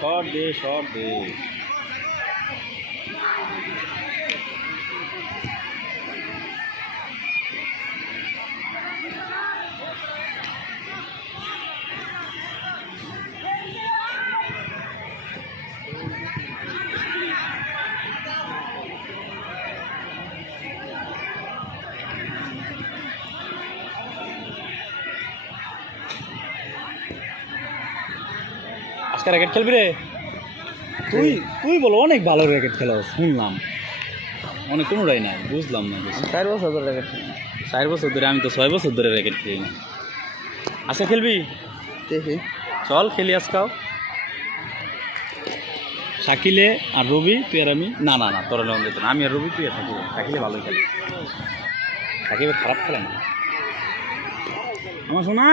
Shot দে shot দে। আজকে racket খেলবি রে? তুই তুই বলো অনেক ভালো র্যাকেট খেলা শুনলাম, অনেক কোনোটাই নাই, বুঝলাম না। 4 বছর ধরে র্যাকেট 4 বছর ধরে? আমি তো 6 বছর ধরে র্যাকেট খেলি না। আজকে খেলবি? দেখি। চল খেলি আজকাও। শাকিলে আর রবি, তুই আর আমি। না না না, তোরা লন দিত না, আমি আর রবি, তুই আর শাকিলে। শাকিলে ভালোই খেলে, শাকিলে খারাপ খেলে না আমার শোনা।